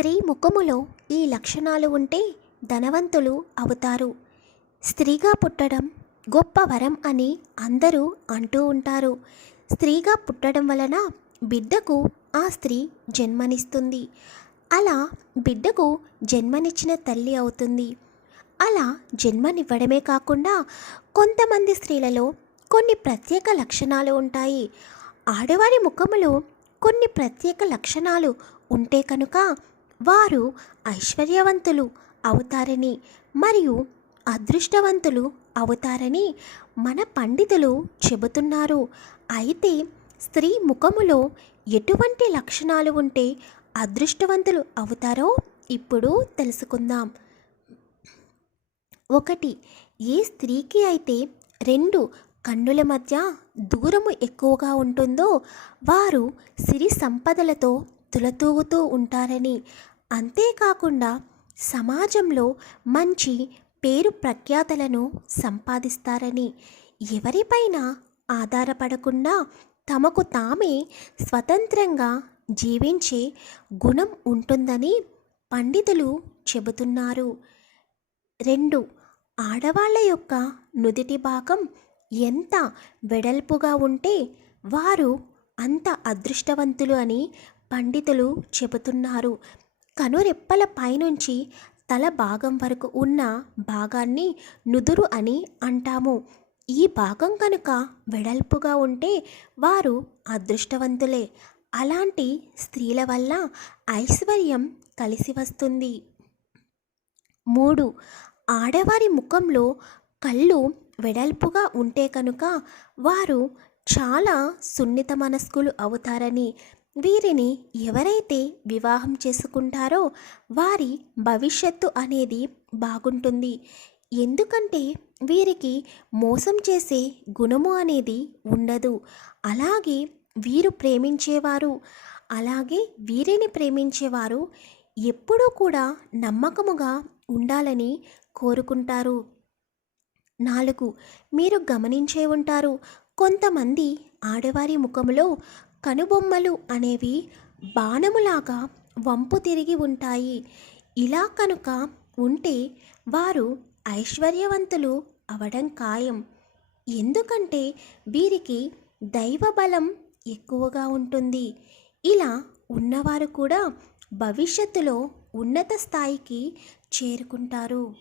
స్త్రీ ముఖములో ఈ లక్షణాలు ఉంటే ధనవంతులు అవుతారు. స్త్రీగా పుట్టడం గొప్ప వరం అని అందరూ అంటూ ఉంటారు. స్త్రీగా పుట్టడం వలన బిడ్డకు ఆ స్త్రీ జన్మనిస్తుంది. అలా బిడ్డకు జన్మనిచ్చిన తల్లి అవుతుంది. అలా జన్మనివ్వడమే కాకుండా కొంతమంది స్త్రీలలో కొన్ని ప్రత్యేక లక్షణాలు ఉంటాయి. ఆడవారి ముఖములో కొన్ని ప్రత్యేక లక్షణాలు ఉంటే కనుక వారు ఐశ్వర్యవంతులు అవుతారని మరియు అదృష్టవంతులు అవుతారని మన పండితులు చెబుతున్నారు. అయితే స్త్రీ ముఖములో ఎటువంటి లక్షణాలు ఉంటే అదృష్టవంతులు అవుతారో ఇప్పుడు తెలుసుకుందాం. ఒకటి ఏ స్త్రీకి అయితే రెండు కన్నుల మధ్య దూరము ఎక్కువగా ఉంటుందో వారు సిరి సంపదలతో తులతూగుతూ ఉంటారని అంతేకాకుండా సమాజంలో మంచి పేరు ప్రఖ్యాతలను సంపాదిస్తారని ఎవరిపైన ఆధారపడకుండా తమకు తామే స్వతంత్రంగా జీవించే గుణం ఉంటుందని పండితులు చెబుతున్నారు. రెండు ఆడవాళ్ళ యొక్క నుదిటి భాగం ఎంత వెడల్పుగా ఉంటే వారు అంత అదృష్టవంతులు అని పండితులు చెబుతున్నారు. కనురెప్పల పైనుంచి తల భాగం వరకు ఉన్న భాగాన్ని నుదురు అని అంటాము. ఈ భాగం కనుక వెడల్పుగా ఉంటే వారు అదృష్టవంతులే. అలాంటి స్త్రీల వల్ల ఐశ్వర్యం కలిసి వస్తుంది. మూడు. ఆడవారి ముఖంలో కళ్ళు వెడల్పుగా ఉంటే కనుక వారు చాలా సున్నిత మనస్కులు అవుతారని వీరిని ఎవరైతే వివాహం చేసుకుంటారో వారి భవిష్యత్తు అనేది బాగుంటుంది. ఎందుకంటే వీరికి మోసం చేసే గుణము అనేది ఉండదు. అలాగే వీరు ప్రేమించేవారు అలాగే వీరిని ప్రేమించేవారు ఎప్పుడూ కూడా నమ్మకముగా ఉండాలని కోరుకుంటారు. నాలుగు మీరు గమనించే ఉంటారు. కొంతమంది ఆడవారి ముఖంలో కనుబొమ్మలు అనేవి బాణములాగా వంపు తిరిగి ఉంటాయి. ఇలా కనుక ఉంటే వారు ఐశ్వర్యవంతులు అవడం ఖాయం. ఎందుకంటే వీరికి దైవ బలం ఎక్కువగా ఉంటుంది. ఇలా ఉన్నవారు కూడా భవిష్యత్తులో ఉన్నత స్థాయికి చేరుకుంటారు.